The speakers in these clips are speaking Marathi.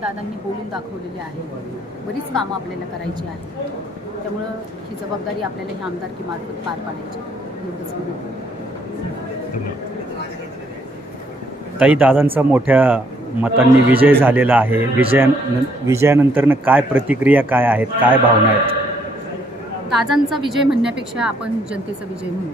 दादांनी बोलून दाखवलेली आहे. बरीच कामं आपल्याला करायची आहे त्यामुळं ही जबाबदारी आपल्याला ही आमदारकीमार्फत पार पाडायची एवढंच ताई दादांचा मोठ्या मतांनी विजय झालेला आहे. विजया विजयानंतरनं काय प्रतिक्रिया काय आहेत? काय भावना आहेत? दादांचा विजय म्हणण्यापेक्षा आपण जनतेचा विजय म्हणू.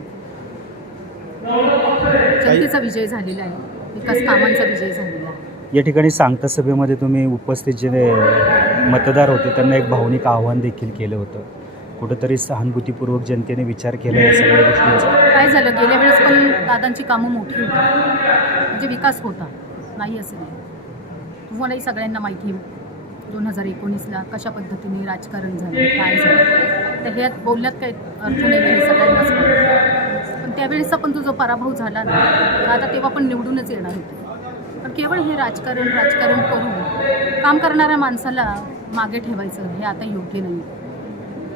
जनतेचा विजय झालेला आहे. विकास कामांचा विजय झालेला आहे. या ठिकाणी सांगता सभेमध्ये तुम्ही उपस्थित जे मतदार होते त्यांना एक भावनिक आव्हान देखील केलं होतं. कुठंतरी सहानुभूतीपूर्वक जनतेने विचार केला या सगळ्या गोष्टींचा. काय झालं? गेल्या वेळेस पण दादांची कामं मोठी होती. म्हणजे विकास होता. नाही असं नाही. तुम्हालाही सगळ्यांना माहिती दोन हजार एकोणीसला कशा पद्धतीने राजकारण झालं काय झालं? तर ह्यात बोलण्यात काही अर्थ नाही सगळ्यांनाच. पण त्यावेळेसचा पण तो जो पराभव झाला ना आता तेव्हा पण निवडूनच येणार होतो. केवळ हे राजकारण राजकारण करून काम करणाऱ्या माणसाला मागे ठेवायचं हे आता योग्य नाही.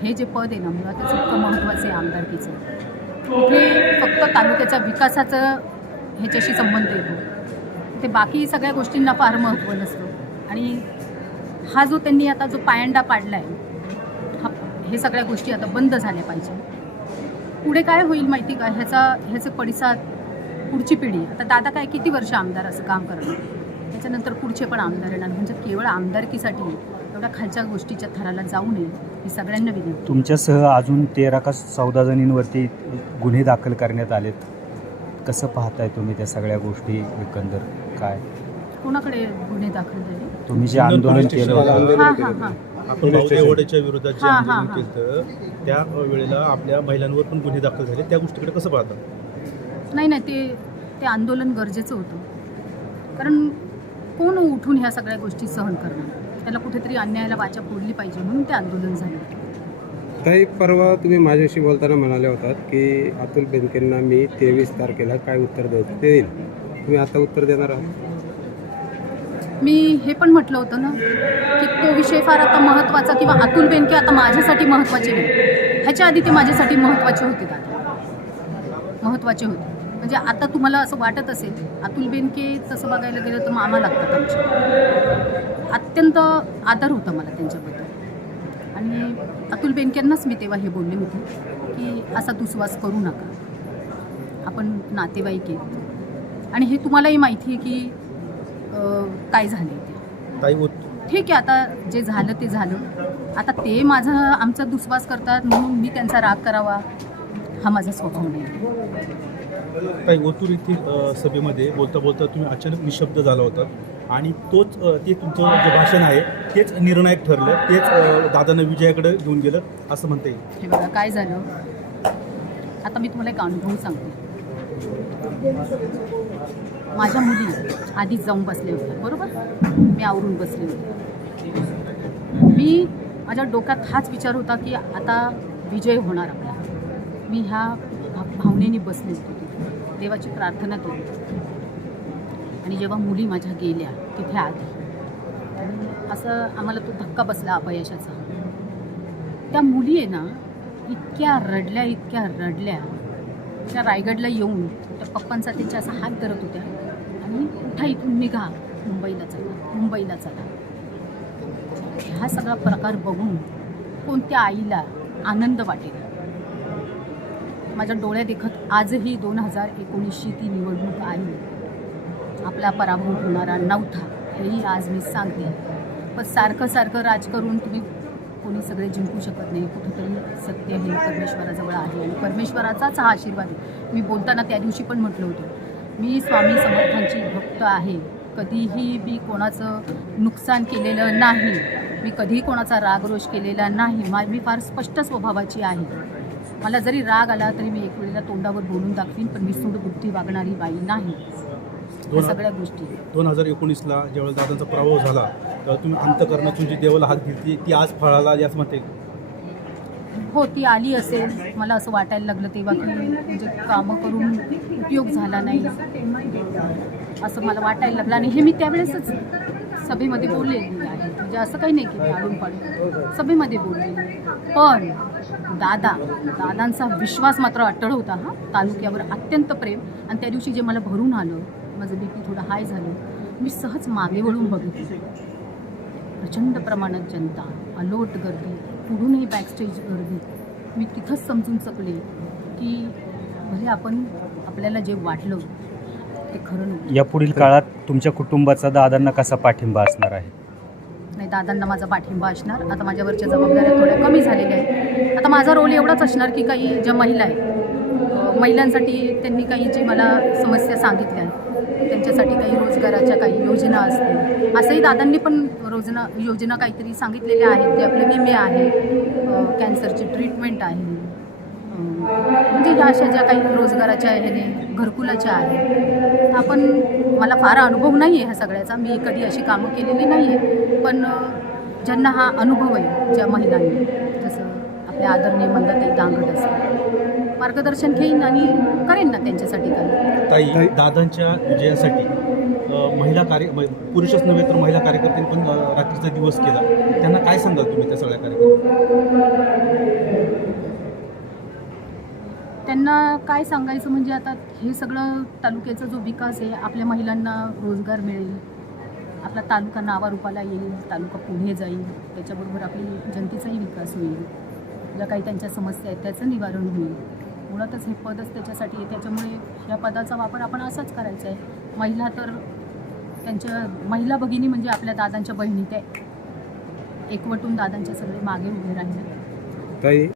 हे जे पद आहे ना मुळातच इतकं महत्त्वाचं आहे आमदारकीचं. कुठे फक्त तालुक्याच्या विकासाचं ह्याच्याशी संबंध येतो ते बाकी सगळ्या गोष्टींना फार महत्त्व नसतं. आणि हा जो त्यांनी आता जो पायंडा पाडला आहे हा हे सगळ्या गोष्टी आता बंद झाल्या पाहिजे. पुढे काय होईल माहिती का? ह्याचा ह्याचे पडिसाद पुढची पिढी. आता दादा काय किती वर्ष आमदार असं काम करणार त्याच्यानंतर पुढचे पण आमदार येणार. म्हणजे केवळ आमदारकीसाठी एवढ्या खालच्या गोष्टीच्या थराला जाऊ नये ही सगळ्यांना विनंती. तुमच्यासह अजून तेरा का चौदा जणींवरती गुन्हे दाखल करण्यात आलेत. कसं पाहताय तुम्ही त्या सगळ्या गोष्टी एकंदर काय? कोणाकडे गुन्हे दाखल झाले? तुम्ही जे आंदोलन केलं. होतं हां हां हां. आपण भाऊदेवड्याच्या विरोधात जे आंदोलन. केलं त्या वेळेला आपल्या महिलांवर पण गुन्हे दाखल झाले. त्या गोष्टीकडे कसं पाहता? नाही नाही ते ते आंदोलन गरजेचं होतं. कारण कोण उठून ह्या सगळ्या गोष्टी सहन करणार? त्याला कुठेतरी अन्यायाला वाचा फोडली पाहिजे म्हणून ते आंदोलन झालं. ताई परवा तुम्ही माझ्याशी बोलताना म्हणाले होतात की अतुल बेनकेंना मी तेवीस तारखेला काय उत्तर द्यायचं ते देईल तुम्ही आता उत्तर देणार आहात? मी हे पण म्हटलं होतं ना की तो विषय फार आता महत्त्वाचा किंवा अतुल बेनके आता माझ्यासाठी महत्त्वाचे नाही. ह्याच्या आधी ते माझ्यासाठी महत्त्वाचे होते दादा. महत्त्वाचे होते. म्हणजे आता तुम्हाला असं वाटत असेल अतुल बेनके तसं बघायला गेलं तर मामा लागतात आमचे अत्यंत आदर होता मला त्यांच्याबद्दल. आणि अतुल बेनकेंनाच मी तेव्हा हे बोलले होते की असा दुस्वास करू नका. आपण नातेवाईक आहे आणि हे तुम्हालाही माहिती आहे की काय झाले ते. ठीक आहे आता जे झालं ते झालं. आता ते माझं आमचा दुस्वास करतात म्हणून मी त्यांचा राग करावा हा माझा स्वभाव नाही. काही ओतूर येथील सभेमध्ये बोलता बोलता तुम्ही अचानक निशब्द झाला होता. आणि तोच ते तुमचं जे भाषण आहे तेच निर्णायक ठरलं. तेच दादानं विजयाकडे घेऊन गेलं असं म्हणता येईल. हे बघा काय झालं? आता मी तुम्हाला एक अनुभव सांगते. माझ्या मुली आधीच जाऊन बसले होते बरोबर? मी आवरून बसले होते. मी माझ्या डोक्यात हाच विचार होता की आता विजय होणार आपला. मी ह्या भावनेने बसले होते. देवाची प्रार्थना केली. आणि जेव्हा मुली माझ्या गेल्या तिथे आधी आणि असं आम्हाला तो धक्का बसला अपयशाचा. त्या मुली आहे ना इतक्या रडल्या इतक्या रडल्या. त्या रायगडला येऊन त्या पप्पांचा त्यांच्या असा हात धरत होत्या. आणि उठा इथून निघा मुंबईला चला मुंबईला चला. ह्या सगळा प्रकार बघून कोणत्या आईला आनंद वाटेल? माझ्या डोळ्या देखत आजही दोन हजार एकोणीसची ती निवडणूक आहे. आपला पराभव होणारा नव्हता हेही आज मी सांगते. पण सारखं सारखं राज करून तुम्ही कोणी सगळे जिंकू शकत नाही. कुठंतरी सत्य हे परमेश्वराजवळ आहे आणि परमेश्वराचाच हा आशीर्वाद आहे. मी बोलताना त्या दिवशी पण म्हटलं होतं मी स्वामी समर्थांची भक्त आहे. कधीही मी कोणाचं नुकसान केलेलं नाही. मी कधीही कोणाचा रागरोष केलेला नाही. मा मी फार स्पष्ट स्वभावाची आहे. मला जरी राग आला तरी मी एक वेळेला तोंडावर बोलून दाखवीन पण मी बुद्धी वागणारी बाई नाही. दोन सगळ्या गोष्टी. दोन हजार एकोणीसला ज्यावेळेला दादांचा पराभव झाला तेव्हा तुम्ही अंतकरणातून जी देवाला हात घेतली ती आज फळाला याच म्हणता येईल हो ती आली असेल. मला असं वाटायला लागलं तेव्हा की म्हणजे कामं करून उपयोग झाला नाही. असं मला वाटायला लागलं. आणि हे मी त्यावेळेसच सभेमध्ये बोललेली आहे म्हणजे असं काही नाही की काढून पाडून. सभेमध्ये बोललेली पण दादा दादांचा विश्वास मात्र अटळ होता हा. तालुक्यावर अत्यंत प्रेम. आणि त्या दिवशी जे मला भरून आलं माझं बी पी थोडं हाय झालं मी सहज मागे वळून बघितले. प्रचंड प्रमाणात जनता अलोट गर्दी पुढूनही बॅकस्टेज गर्दी. मी तिथंच समजून शकले की भले आपण आपल्याला जे वाटलं ते खरं नव्हतं. यापुढील काळात तुमच्या कुटुंबाचा दादांना कसा पाठिंबा असणार आहे? नाही दादांना माझा पाठिंबा असणार. आता माझ्यावरच्या जबाबदाऱ्या थोड्या कमी झालेल्या आहेत. आता माझा रोल एवढाच असणार की काही ज्या महिला आहेत महिलांसाठी त्यांनी काही जे मला समस्या सांगितल्या त्यांच्यासाठी काही रोजगाराच्या काही योजना असतील असंही दादांनी पण रोजना योजना काहीतरी सांगितलेल्या आहेत जे आपले विमे आहे. कॅन्सरची ट्रीटमेंट आहे. म्हणजे ह्या अशा ज्या काही रोजगाराच्या ह्याने घरकुलाच्या आहेत आपण मला फार अनुभव नाही आहे ह्या सगळ्याचा. मी कधी अशी कामं केलेली नाही आहे पण ज्यांना हा अनुभव आहे ज्या महिलांनी जसं आपल्या आदरणीय मंदाताई दांगट असतील मार्गदर्शन घेईन आणि करेन ना त्यांच्यासाठी काही ताई दादांच्या विजयासाठी महिला कार्य पुरुषच नव्हे तर महिला कार्यकर्त्यांनी पण रात्रीचा दिवस केला. त्यांना काय सांगाल तुम्ही त्या सगळ्या कार्यकर्त्यांना त्यांना काय सांगायचं? म्हणजे आता हे सगळं तालुक्याचा जो विकास आहे आपल्या महिलांना रोजगार मिळेल. आपला तालुका नावारूपाला येईल तालुका पुढे जाईल. त्याच्याबरोबर आपली जनतेचाही विकास होईल. ज्या काही त्यांच्या समस्या आहेत त्याचं निवारण होईल. मुळातच हे पदच त्याच्यासाठी आहे. त्याच्यामुळे या पदाचा वापर आपण असाच करायचा आहे. महिला तर त्यांच्या महिला भगिनी म्हणजे आपल्या दादांच्या बहिणी त्या एकवटून दादांच्या सगळे मागे उभे राहिले.